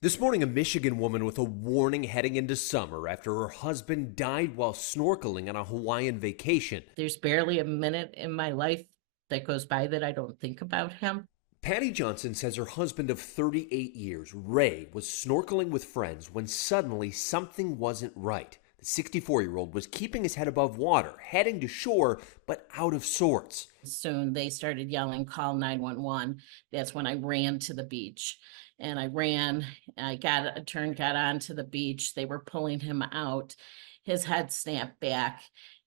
This morning, a Michigan woman with a warning heading into summer after her husband died while snorkeling on a Hawaiian vacation. There's barely a minute in my life that goes by that I don't think about him. Patti Johnson says her husband of 38 years, Ray, was snorkeling with friends when suddenly something wasn't right. The 64-year-old was keeping his head above water, heading to shore, but out of sorts. Soon they started yelling, call 911. That's when I ran to the beach. And I ran, I got a turn, got onto the beach. They were pulling him out. His head snapped back.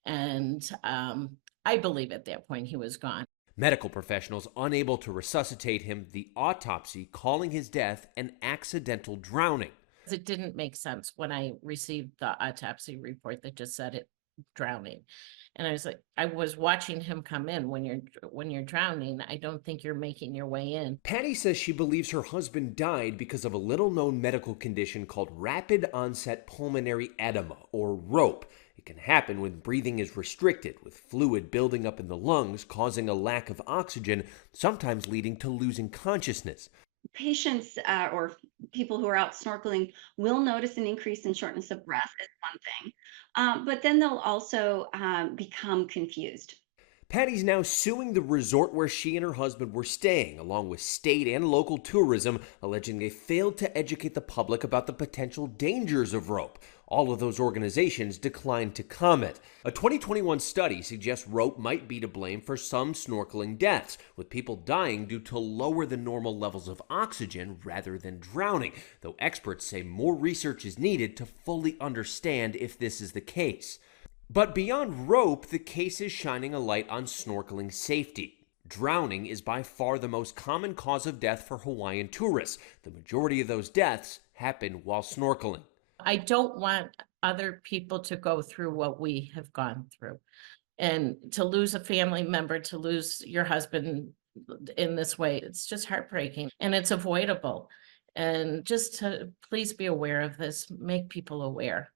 And I believe at that point he was gone. Medical professionals unable to resuscitate him, the autopsy calling his death an accidental drowning. It didn't make sense when I received the autopsy report that just said it drowning. And I was like, I was watching him come in. When you're drowning, I don't think you're making your way in. Patty says she believes her husband died because of a little known medical condition called rapid onset pulmonary edema, or ROPE. It can happen when breathing is restricted, with fluid building up in the lungs, causing a lack of oxygen, sometimes leading to losing consciousness. Patients or people who are out snorkeling will notice an increase in shortness of breath is one thing, but then they'll also become confused. Patty's now suing the resort where she and her husband were staying, along with state and local tourism, alleging they failed to educate the public about the potential dangers of rope. All of those organizations declined to comment. A 2021 study suggests rope might be to blame for some snorkeling deaths, with people dying due to lower than normal levels of oxygen rather than drowning, though experts say more research is needed to fully understand if this is the case. But beyond rope, the case is shining a light on snorkeling safety. Drowning is by far the most common cause of death for Hawaiian tourists. The majority of those deaths happen while snorkeling. I don't want other people to go through what we have gone through. And to lose a family member, to lose your husband in this way, it's just heartbreaking and it's avoidable. And just to please be aware of this, make people aware.